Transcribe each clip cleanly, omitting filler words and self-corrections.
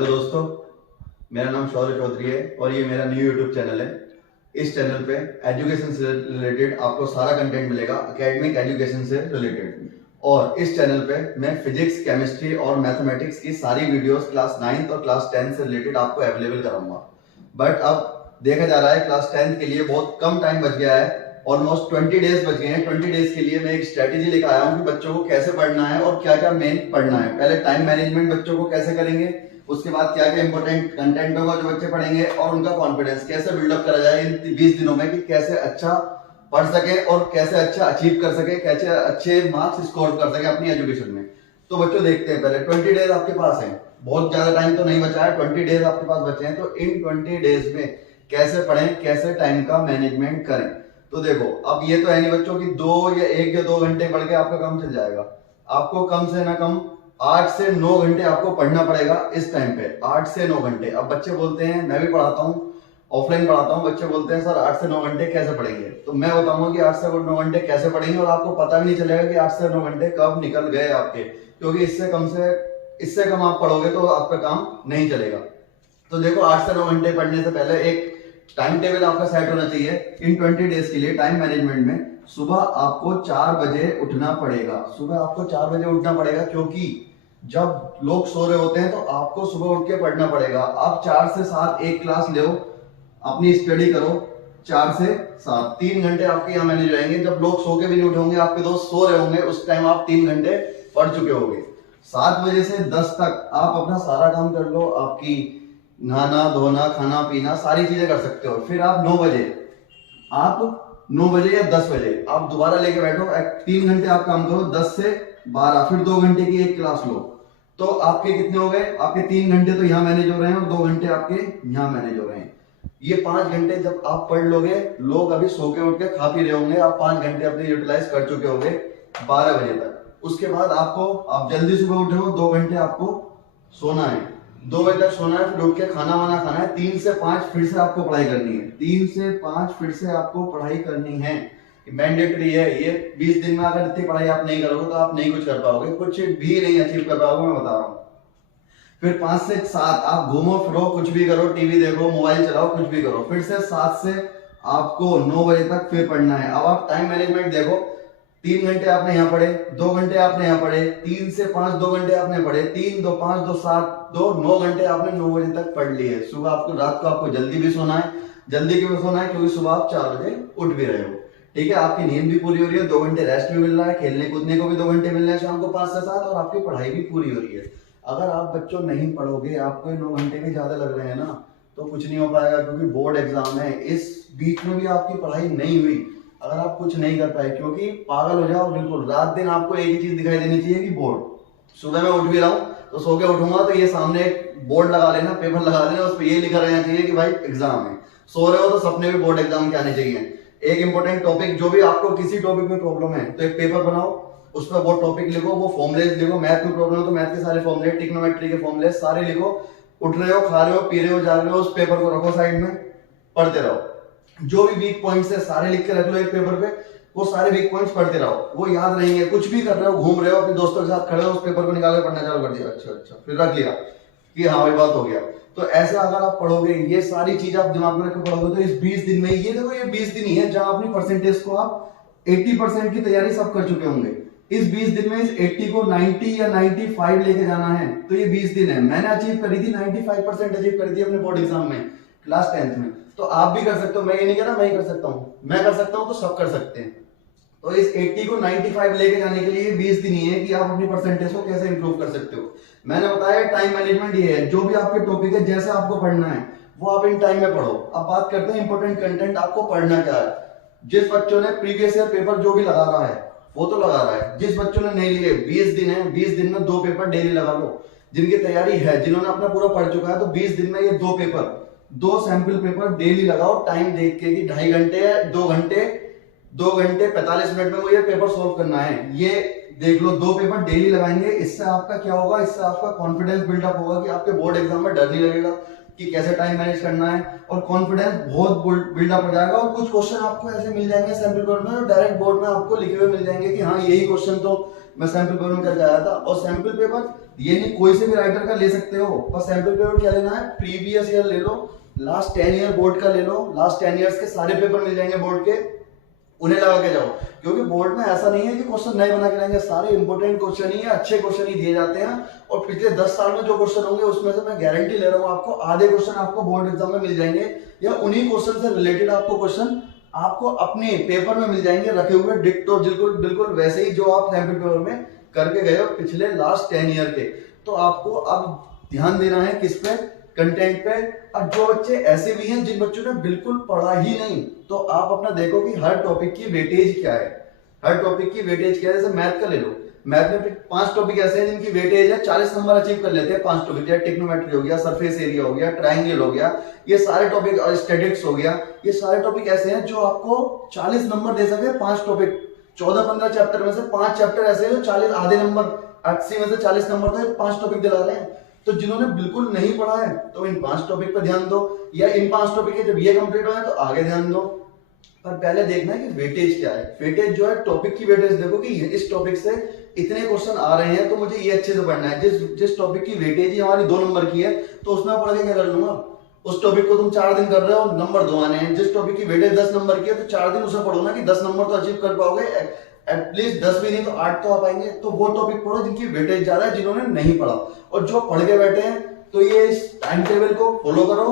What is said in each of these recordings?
तो दोस्तों, मेरा नाम शौर्य चौधरी है और ये मेरा न्यू यूट्यूब चैनल है। इस चैनल पे एजुकेशन से रिलेटेड आपको सारा कंटेंट मिलेगा, एकेडमिक एजुकेशन से रिलेटेड। और इस चैनल पे मैं फिजिक्स, केमिस्ट्री और मैथमेटिक्स की सारी वीडियोस क्लास 9th और क्लास 10 से रिलेटेड आपको अवेलेबल कराऊंगा। बट अब देखा जा रहा है क्लास 10th के लिए बहुत कम टाइम बच गया है, ऑलमोस्ट 20 डेज बच गए हैं। 20 डेज के लिए मैं एक स्ट्रेटेजी लेकर आया हूँ कि बच्चों को कैसे पढ़ना है और क्या क्या मेन पढ़ना है। पहले टाइम मैनेजमेंट बच्चों को कैसे करेंगे, उसके बाद क्या क्या इंपॉर्टेंट कंटेंट होगा जो बच्चे पढ़ेंगे, और उनका कॉन्फिडेंस कैसे बिल्डअप करा जाए इन 20 दिनों में कि कैसे अच्छा पढ़ सके और कैसे अच्छा अचीव कर सके, कैसे अच्छे मार्क्स स्कोर कर सके अपनी एजुकेशन में। तो बच्चों देखते हैं, पहले 20 डेज आपके पास है, बहुत ज्यादा टाइम तो नहीं बचा है, 20 डेज आपके पास बचे हैं। तो इन 20 डेज में कैसे पढ़ें, कैसे टाइम का मैनेजमेंट करें। तो देखो, अब ये तो है नहीं बच्चों की 1 या 2 घंटे पढ़ के आपका काम चल जाएगा। आपको कम से ना कम 8 से 9 घंटे आपको पढ़ना पड़ेगा इस टाइम पे, 8 से 9 घंटे। अब बच्चे बोलते हैं, मैं भी पढ़ाता हूँ, ऑफलाइन पढ़ाता हूँ, बच्चे बोलते हैं सर 8 से 9 घंटे कैसे पढ़ेंगे। तो मैं बताऊंगा कि 8 से 9 घंटे कैसे पढ़ेंगे और आपको पता भी नहीं चलेगा कि 8 से 9 घंटे कब निकल गए आपके, क्योंकि इससे कम आप पढ़ोगे तो आपका काम नहीं चलेगा। तो देखो, 8 से 9 घंटे पढ़ने से पहले एक टाइम टेबल आपका सेट होना चाहिए। इन 20 डेज के लिए टाइम मैनेजमेंट में सुबह आपको 4 बजे उठना पड़ेगा। सुबह आपको 4 बजे उठना पड़ेगा, क्योंकि जब लोग सो रहे होते हैं तो आपको सुबह उठ के पढ़ना पड़ेगा। आप 4 से 7 एक क्लास लो, अपनी स्टडी करो। 4 से 7 3 घंटे आपके यहाँ मैनेज रहेंगे। जब लोग सो के भी नहीं उठेंगे, आपके दोस्त सो रहे होंगे, उस टाइम आप 3 घंटे पढ़ चुके होंगे। 7 बजे से 10 तक आप अपना सारा काम कर लो, आपकी नहाना धोना खाना पीना सारी चीजें कर सकते हो। फिर आप 9 बजे या 10 बजे आप दोबारा लेके बैठो, 3 घंटे आप काम करो, 10 से 12, फिर 2 घंटे की एक क्लास लो। तो आपके कितने हो गए, आपके 3 घंटे तो यहाँ मैनेज हो रहे हैं और 2 घंटे आपके यहाँ मैनेज हो रहे हैं। ये 5 घंटे जब आप पढ़ लोगे, लोग अभी सो के उठ के खा पी रहे होंगे, आप 5 घंटे अपने यूटिलाइज कर चुके होंगे 12 बजे तक। उसके बाद आप जल्दी सुबह उठे हो, 2 घंटे आपको सोना है, 2 बजे तक सोना है, फिर उठ के खाना वाना खाना है। 3 से 5 फिर से आपको पढ़ाई करनी है, 3 से 5 फिर से आपको पढ़ाई करनी है, मैंडेटरी है ये। 20 दिन में अगर इतनी पढ़ाई आप नहीं करोगे तो आप नहीं कुछ कर पाओगे, कुछ भी नहीं अचीव कर पाओगे, मैं बता रहा हूँ। फिर 5 से 7 आप घूमो फिरो, कुछ भी करो, टीवी देखो, मोबाइल चलाओ, कुछ भी करो। फिर से 7 से आपको 9 बजे तक फिर पढ़ना है। अब आप टाइम मैनेजमेंट देखो, 3 घंटे आपने यहाँ पढ़े, 2 घंटे आपने यहाँ पढ़े, 3 से 5 2 घंटे आपने पढ़े, 3 2 5 2 7 2 9 घंटे आपने 9 बजे तक पढ़ लिए। सुबह आपको रात को आपको जल्दी भी सोना है। जल्दी क्यों सोना है, क्योंकि सुबह आप 4 बजे उठ भी रहे हो, ठीक है। आपकी नींद भी पूरी हो रही है, 2 घंटे रेस्ट भी मिल रहा है, खेलने कूदने को भी 2 घंटे मिल रहे हैं शाम को 5 से 7, और आपकी पढ़ाई भी पूरी हो रही है। अगर आप बच्चों नहीं पढ़ोगे, आपको 9 घंटे भी ज्यादा लग रहे हैं ना, तो कुछ नहीं हो पाएगा, क्योंकि बोर्ड एग्जाम है। इस बीच में भी आपकी पढ़ाई नहीं हुई, अगर आप कुछ नहीं कर पाए, क्योंकि पागल हो जाओ बिल्कुल, रात दिन आपको एक ही चीज दिखाई देनी चाहिए कि बोर्ड। सुबह मैं उठ भी रहा हूँ तो सो के उठूंगा तो ये सामने एक बोर्ड लगा लेना, पेपर लगा लेना, उस पर ये लिखा रहना चाहिए कि भाई एग्जाम है। सो रहे हो तो सपने भी बोर्ड एग्जाम के आने चाहिए। एक इंपॉर्टेंट टॉपिक, जो भी आपको किसी टॉपिक में प्रॉब्लम है तो एक पेपर बनाओ, उस पर वो टॉपिक लिखो, वो फॉर्मुलेज लिखो। मैथ में प्रॉब्लम हो तो मैथ के सारे फॉर्मुले, ट्रिग्नोमेट्री के फॉर्मुले सारे लिखो। उठ रहे हो, खा रहे हो, पी रहे हो, जा रहे हो, उस पेपर को रखो साइड में, पढ़ते रहो। जो भी वीक पॉइंट्स है सारे लिख के रख लो एक पेपर पे, वो सारे वीक पॉइंट्स पढ़ते रहो, वो याद रहेंगे। कुछ भी कर रहे हो, घूम रहे हो, अपने दोस्तों के साथ खड़े हो, उस पेपर को निकाल के पढ़ना चालू कर दिया, अच्छा फिर रख लिया कि हाँ भाई बात हो गया। तो ऐसा अगर आप पढ़ोगे, ये सारी चीज आप दिमाग में रखकर पढ़ोगे, तो इस 20 दिन में, ये देखो ये 20 दिन ही है जहां अपनी परसेंटेज को आप 80% की तैयारी सब कर चुके होंगे। इस 20 दिन में इस 80 को 90 या 95 लेके जाना है, तो ये 20 दिन है। मैंने अचीव करी थी 95% अचीव करी थी अपने बोर्ड एग्जाम में क्लास 10th में, तो आप भी कर सकते हो। मैं ये नहीं कह रहा मैं ही कर सकता हूँ, मैं कर सकता हूँ तो सब कर सकते हैं। तो इस 80 को 95 लेके जाने के लिए 20 दिन ही है कि आप अपनी परसेंटेज को कैसे इंप्रूव कर सकते हो। मैंने बताया टाइम मैनेजमेंट ये है, जो भी आपके टॉपिक है, जैसे आपको पढ़ना है वो आप इन टाइम में पढ़ो। अब बात करते हैं इंपॉर्टेंट कंटेंट, आपको पढ़ना क्या है। जिस बच्चों ने प्रीवियस ईयर पेपर जो भी लगा रहा है वो तो लगा रहा है, जिस बच्चों ने नहीं लिए, 20 दिन है, 20 दिन में 2 पेपर डेली लगा लो। जिनकी तैयारी है, जिन्होंने अपना पूरा पढ़ चुका है, तो 20 दिन में ये 2 पेपर, 2 सैंपल पेपर डेली लगाओ। टाइम देख के कि 2.5 घंटे है, 2 घंटे 45 मिनट में वो ये पेपर सोल्व करना है, ये देख लो। 2 पेपर डेली लगाएंगे, इससे आपका क्या होगा, इससे आपका कॉन्फिडेंस बिल्डअप होगा कि आपके बोर्ड एग्जाम में डर नहीं लगेगा कि कैसे टाइम मैनेज करना है, और कॉन्फिडेंस बहुत बिल्डअप हो जाएगा। और कुछ क्वेश्चन आपको ऐसे मिल जाएंगे सैंपल पेपर में, डायरेक्ट बोर्ड में आपको लिखे हुए मिल जाएंगे कि हाँ यही क्वेश्चन तो मैं सैंपल पेपर में करके आया था। और सैंपल पेपर ये नहीं कोई से भी राइटर का ले सकते हो, बस सैंपल पेपर क्या लेना है, प्रीवियस ईयर ले लो, लास्ट 10 ईयर बोर्ड का ले लो, लास्ट 10 ईयर्स के सारे पेपर मिल जाएंगे बोर्ड के, उन्हें लगा के जाओ। क्योंकि बोर्ड में ऐसा नहीं है कि क्वेश्चन नए बना के लाएंगे, सारे इंपोर्टेंट क्वेश्चन ही है, अच्छे क्वेश्चन ही दिए जाते हैं। और पिछले 10 साल में जो क्वेश्चन होंगे उसमें से मैं गारंटी ले रहा हूँ आपको आधे क्वेश्चन आपको बोर्ड एग्जाम में मिल जाएंगे, या उन्हीं क्वेश्चन से रिलेटेड आपको क्वेश्चन आपको अपने पेपर में मिल जाएंगे रखे हुए डिक्टो, बिल्कुल बिल्कुल वैसे ही जो आप सैंपल पेपर में करके गए हो पिछले लास्ट 10 ईयर के। तो आपको अब ध्यान देना है किस पे, कंटेंट पे। और जो बच्चे ऐसे भी हैं जिन बच्चों ने बिल्कुल पढ़ा ही नहीं, तो आप अपना देखो कि हर टॉपिक की वेटेज क्या है, हर टॉपिक की वेटेज क्या है। जैसे मैथ का ले लो, मैथ में 5 टॉपिक ऐसे हैं जिनकी वेटेज है 40 नंबर अचीव कर लेते हैं। 5 टॉपिक, जैसे टेक्नोमेट्री हो गया, सरफेस एरिया हो गया, ट्रायंगल हो गया, ये सारे टॉपिक, और स्टैटिक्स हो गया, ये सारे टॉपिक ऐसे हैं जो आपको 40 नंबर दे सके। 5 टॉपिक 14-15 चैप्टर में से 5 चैप्टर ऐसे हैं जो 40 आधे नंबर, 80 में से 40 नंबर तो 5 टॉपिक दिला रहे हैं। तो जिन्होंने बिल्कुल नहीं पढ़ा है तो इन 5 टॉपिक पर ध्यान दो, या इन 5 टॉपिक के जब ये कंप्लीट हो जाए तो आगे ध्यान दो। पर पहले देखना है कि वेटेज क्या है। वेटेज जो है टॉपिक की वेटेज देखो कि इस टॉपिक से इतने क्वेश्चन आ रहे हैं तो मुझे ये अच्छे से पढ़ना है। जिस टॉपिक की वेटेज ही हमारी 2 नंबर की है तो उसमें पढ़ के क्या कर लूंगा, उस टॉपिक को तुम 4 दिन कर रहे हो, नंबर 2 आने हैं। जिस टॉपिक की वेटेज 10 नंबर की है तो 4 दिन उसे पढ़ो ना कि 10 नंबर तो अचीव कर पाओगे, एटलीस्ट 10 भी नहीं तो 8 तो आ पाएंगे। तो वो टॉपिक पढ़ो जिनकी वेटेज ज्यादा है, जिन्होंने नहीं पढ़ा। और जो पढ़ के बैठे हैं तो ये इस टाइम टेबल को फॉलो करो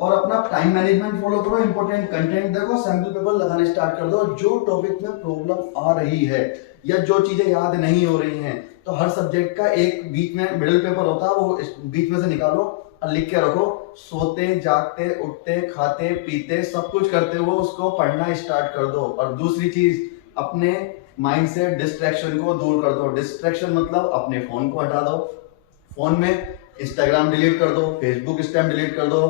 और अपना टाइम मैनेजमेंट फॉलो करो, इंपॉर्टेंट कंटेंट देखो, सैंपल पेपर लगाने स्टार्ट कर दो। जो टॉपिक में प्रॉब्लम आ रही है या जो चीजें याद नहीं हो रही हैं, तो हर सब्जेक्ट का एक बीच में मिडिल पेपर होता है, वो बीच में से निकालो और लिख के रखो। सोते जागते उठते खाते पीते सब कुछ करते हुए उसको पढ़ना स्टार्ट कर दो। और दूसरी चीज, अपने माइंड से डिस्ट्रैक्शन को दूर कर दो। डिस्ट्रैक्शन मतलब अपने फोन को हटा दो, फोन में इंस्टाग्राम डिलीट कर दो, फेसबुक इस टाइम डिलीट कर दो।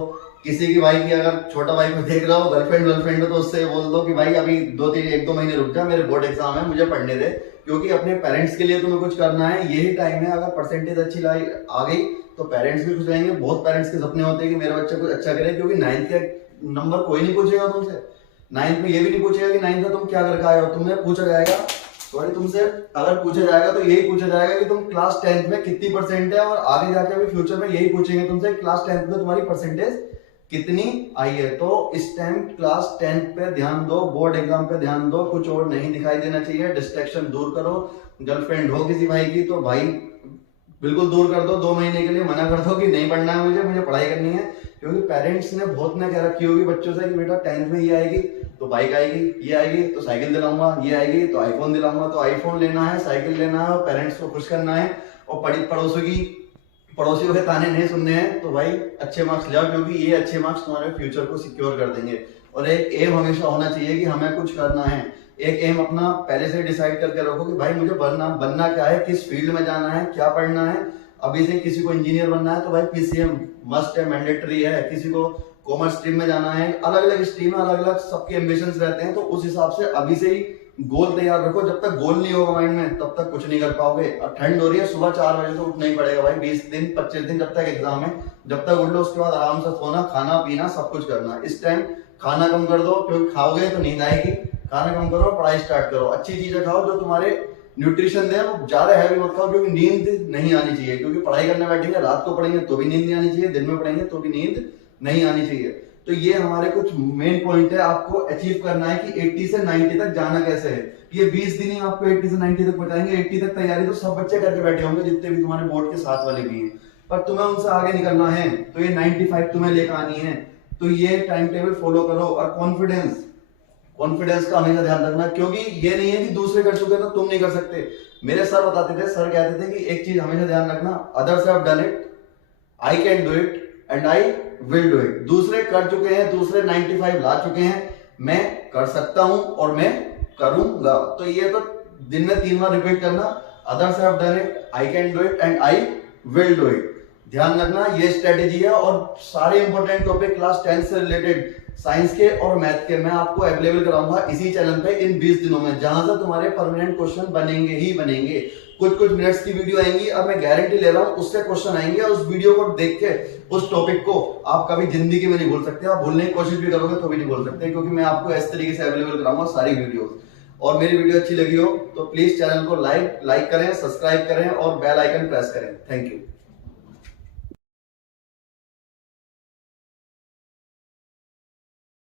किसी की भाई की अगर छोटा भाई को देख रहा हो, गर्लफ्रेंड हो, तो उससे बोल दो कि भाई अभी 1-2 महीने रुक जा, मेरे बोर्ड एग्जाम है, मुझे पढ़ने दे। क्योंकि अपने पेरेंट्स के लिए तुम्हें कुछ करना है, यही टाइम है। अगर परसेंटेज अच्छी आ गई तो पेरेंट्स भी खुश रहेंगे। बहुत पेरेंट्स के सपने होते हैं कि मेरा बच्चा कुछ अच्छा करे, क्योंकि 9th के नंबर कोई नहीं पूछेगा तुमसे। 9th में ये भी नहीं पूछेगा कि 9th में तुम क्या करके आए हो, तुम्हें पूछा जाएगा, सॉरी तुमसे अगर पूछा जाएगा तो यही पूछा जाएगा कि तुम क्लास 10th में कितनी परसेंट है। और आगे जाके अभी फ्यूचर में यही पूछेंगे तुमसे, क्लास 10th में तुम्हारी परसेंटेज कितनी आई है। तो इस टाइम क्लास 10th पे ध्यान दो, बोर्ड एग्जाम पे ध्यान दो, कुछ और नहीं दिखाई देना चाहिए। डिस्ट्रैक्शन दूर करो। गर्लफ्रेंड हो किसी भाई की तो भाई बिल्कुल दूर कर दो, 2 महीने के लिए मना कर दो कि नहीं पढ़ना है, मुझे पढ़ाई करनी है। क्योंकि पेरेंट्स ने बहुत ने कह रखी होगी बच्चों से कि बेटा 10th में ये आएगी तो बाइक आएगी, ये आएगी तो साइकिल दिलाऊंगा, ये आएगी तो आईफोन दिलाऊंगा। तो आईफोन लेना है, साइकिल लेना है, और पेरेंट्स को खुश करना है, और पड़ोसियों के ताने नहीं सुनने हैं। तो भाई अच्छे मार्क्स लाओ, क्योंकि ये अच्छे मार्क्स तुम्हारे फ्यूचर को सिक्योर कर देंगे। और एक एम हमेशा होना चाहिए कि हमें कुछ करना है। एक एम अपना पहले से डिसाइड करके रखो कि भाई मुझे बनना क्या है, किस फील्ड में जाना है, क्या पढ़ना है। अभी से किसी को इंजीनियर बनना है तो भाई पीसीएम मस्ट है, मैंडेटरी है। किसी को कॉमर्स स्ट्रीम में जाना है, अलग अलग स्ट्रीम में अलग अलग सबके एम्बिशंस रहते हैं। तो उस हिसाब से अभी से ही गोल तैयार रखो। जब तक गोल नहीं होगा माइंड में तब तक कुछ नहीं कर पाओगे। अब ठंड हो रही है, सुबह 4 बजे तो उठना ही पड़ेगा भाई। 20 दिन 25 दिन जब तक एग्जाम है, जब तक उठ लो उसके बाद आराम से सोना, खाना पीना सब कुछ करना। इस टाइम खाना कम कर दो, क्योंकि खाओगे तो नींद आएगी। खाना कम करो, पढ़ाई स्टार्ट करो, अच्छी चीजें खाओ जो तुम्हारे न्यूट्रिशन दे। ज्यादा हैवी मत खाओ, क्योंकि नींद नहीं आनी चाहिए। क्योंकि पढ़ाई करने बैठेंगे, रात को पढ़ेंगे तो भी नींद नहीं आनी चाहिए, दिन में पढ़ेंगे तो भी नींद नहीं आनी चाहिए। तो ये हमारे कुछ मेन पॉइंट है। आपको अचीव करना है कि 80 से 90 तक जाना कैसे है। ये 20 दिन ही आपको 80 से 90 तक पहुंचाएंगे। 80 तक तैयारी तो सब बच्चे करके बैठे होंगे, जितने भी तुम्हारे बोर्ड के साथ वाले भी हैं। पर तुम्हें उनसे आगे निकलना है, तो ये 95 तुम्हें लेकर आनी है। तो ये टाइम टेबल फॉलो करो। और कॉन्फिडेंस का हमेशा ध्यान रखना, क्योंकि ये नहीं है कि दूसरे कर चुके तो तुम नहीं कर सकते। मेरे सर बताते थे, सर कहते थे कि एक चीज हमेशा ध्यान रखना, others have done it, I can do it and I will do it. दूसरे कर चुके हैं, दूसरे 95 ला चुके हैं, मैं कर सकता हूं और मैं करूंगा। तो ये तो दिन में 3 बार रिपीट करना, others have done it, I can do it and I will do it. ध्यान रखना, ये स्ट्रेटेजी है। और सारे इंपॉर्टेंट टॉपिक क्लास 10 से रिलेटेड साइंस के और मैथ के मैं आपको अवेलेबल कराऊंगा इसी चैनल पे इन 20 दिनों में, जहां से तुम्हारे परमानेंट क्वेश्चन बनेंगे ही बनेंगे। कुछ मिनट्स की वीडियो आएंगी, अब मैं गारंटी ले रहा हूं उससे क्वेश्चन आएंगे। और उस वीडियो को देख के उस टॉपिक को आप कभी जिंदगी में नहीं भूल सकते। आप भूलने की कोशिश भी करोगे तो भी नहीं भूल सकते, क्योंकि मैं आपको इस तरीके से अवेलेबल कराऊंगा सारी वीडियोस। और मेरी वीडियो अच्छी लगी हो तो प्लीज चैनल को लाइक करें, सब्सक्राइब करें और बेल आइकन प्रेस करें। Thank you.